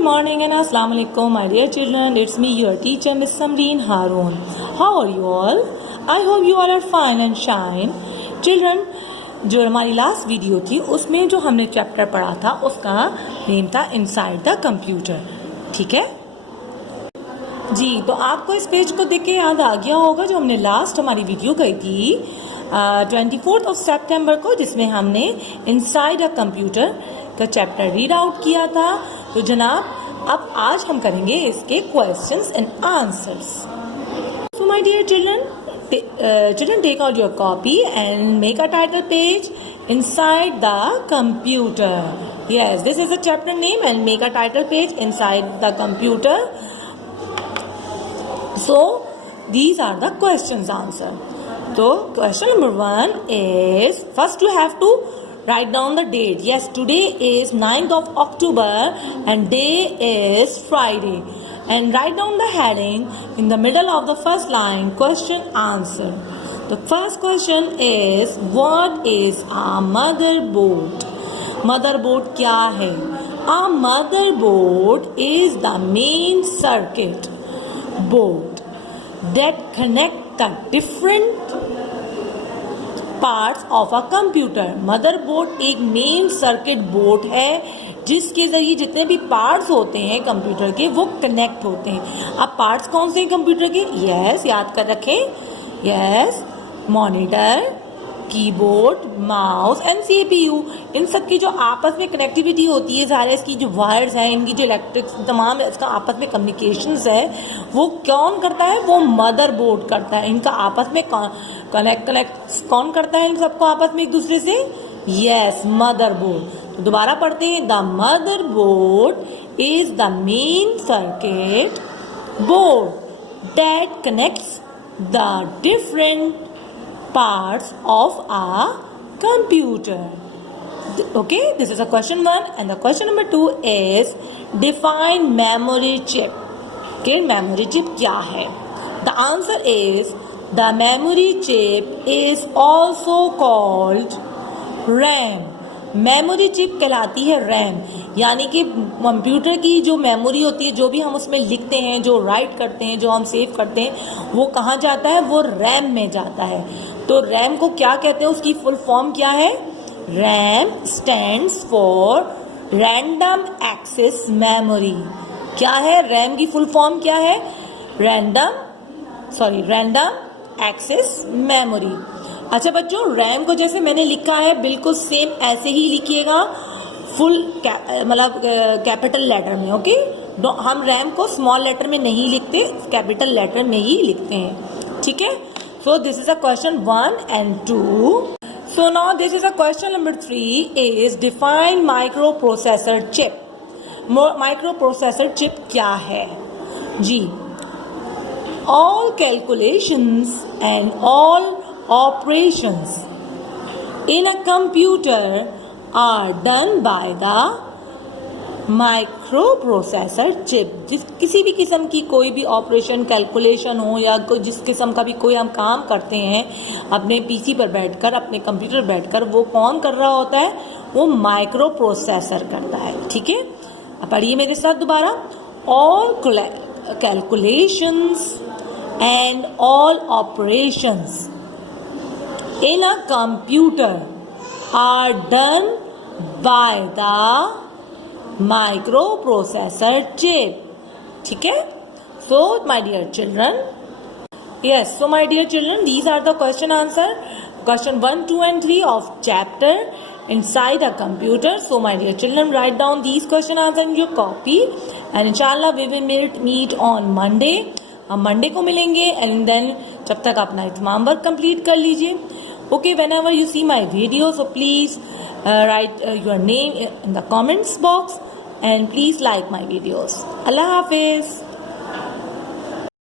Good morning and Assalamu alaikum, my dear children. It's me, your teacher, Miss Samreen Haroon. How are you all? I hope you all are fine and shine. Children, जो हमारी last video थी उसमें जो हमने chapter पढ़ा था उसका name था इनसाइड द कंप्यूटर. ठीक है जी. तो आपको इस पेज को देख के याद आ गया होगा जो हमने लास्ट हमारी वीडियो गई थी 24 सितंबर को, जिसमें हमने इनसाइड अ कंप्यूटर का चैप्टर रीड आउट किया था. तो जनाब अब आज हम करेंगे इसके questions and answers. So my dear children, take out your copy and make a title page inside the computer. Yes, this is a chapter name and make a title page inside the computer. So these are the questions answer. So question number 1 is, first you have to write down the date. Yes, today is 9th of October and day is Friday. And write down the heading in the middle of the first line, question answer. The first question is, what is a motherboard? Motherboard क्या है? A motherboard is the main circuit board that connect the different parts of a computer. Motherboard एक main circuit board है जिसके जरिए जितने भी parts होते हैं कंप्यूटर के वो कनेक्ट होते हैं. अब पार्ट्स कौन से हैं कंप्यूटर के? यस, याद कर रखें. Yes, monitor, keyboard, mouse and CPU. इन सब की जो आपस में कनेक्टिविटी होती है, सारे इसकी जो वायर्स हैं, इनकी जो इलेक्ट्रिक तमाम इसका आपस में कम्युनिकेशंस है, वो कौन करता है? वो मदरबोर्ड करता है. इनका आपस में कनेक्ट कौन करता है इन सबको आपस में एक दूसरे से? Yes, motherboard. तो दोबारा पढ़ते हैं. The motherboard is the main circuit board that connects the different parts of a computer. Okay, this is a question 1 and the question number 2 is, define memory chip. Okay, memory chip क्या है? The answer is, the memory chip is also called RAM. Memory chip कहलाती है RAM. यानी कि computer की जो memory होती है, जो भी हम उसमें लिखते हैं, जो राइट करते हैं, जो हम सेव करते हैं, वो कहाँ जाता है? वो रैम में जाता है. तो रैम को क्या कहते हैं? उसकी फुल फॉर्म क्या है? RAM stands for random access memory. क्या है रैम की फुल फॉर्म? क्या है? Random access memory. अच्छा बच्चों, रैम को जैसे मैंने लिखा है बिल्कुल सेम ऐसे ही लिखिएगा, फुल मतलब कैपिटल लेटर में. ओके, हम रैम को स्मॉल लेटर में नहीं लिखते, कैपिटल लेटर में ही लिखते हैं. ठीक है. So this is a question 1 and 2. So now this is a question number 3 is, define micro processor chip. Micro processor chip क्या है जी? All calculations and all operations in a computer are done by the microprocessor chip. किसी भी किस्म की कोई भी operation, calculation हो या जिस किस्म का भी कोई हम काम करते हैं अपने पीसी पर बैठकर, अपने कंप्यूटर बैठकर, वो कौन कर रहा होता है? वो माइक्रो प्रोसेसर करता है. ठीक है, अब पढ़िए मेरे साथ दोबारा. All calculations and all operations in a computer are done by the microprocessor chip. ठीक है. So my dear children, yes, so my dear children, these are the question answer, question 1, 2 and 3 of chapter inside a computer. So my dear children, write down these question answer in your copy and inshallah we will meet on Monday. हम Monday को मिलेंगे and then जब तक अपना इत्माम work complete कर लीजिए. Okay, whenever you see my video, so please write your name in the comments box and please like my videos. Allah Hafiz.